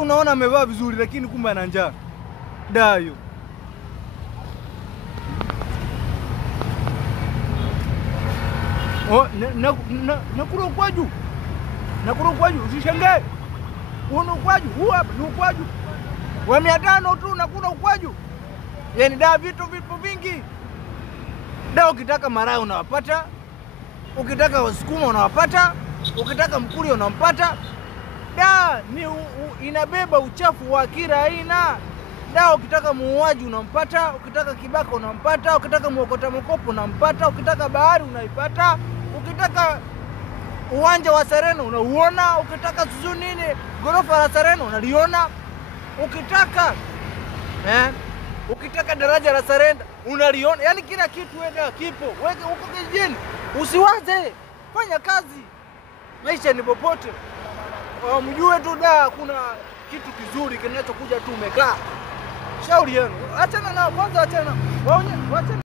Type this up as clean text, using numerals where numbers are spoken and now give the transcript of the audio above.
Unaona amevaa vizuri lakini kumbe ana njaa. Dayo. Oh, nakula ukwaju. Nakula ukwaju, usishangae. Una ukwaju, huu hapa ni ukwaju. Wa 500 tu nakula ukwaju. Yaani da vitu vipo vingi. Da ukitaka maraa unawapata. Ukitaka wasukuma unawapata. Ukitaka mkuli unampata. Da ni inabeba uchafu wa kila aina. Da ukitaka muuaji unampata, ukitaka kibaka unampata, ukitaka muokota mkopo unampata, ukitaka bahari unaipata, ukitaka uwanja wa Serena unauona, ukitaka Suzu nini gorofa la Serena unaliona, ukitaka daraja la Serena unaliona. Yaani kila kitu wewe kipo. Wewe uko kijijini, usiwaze, fanya kazi. Maisha ni popote. Mjue tu da kuna kitu kizuri kinachokuja tu umekaa. Shauri yenu. Achana na kwanza, achana. Waone, wacha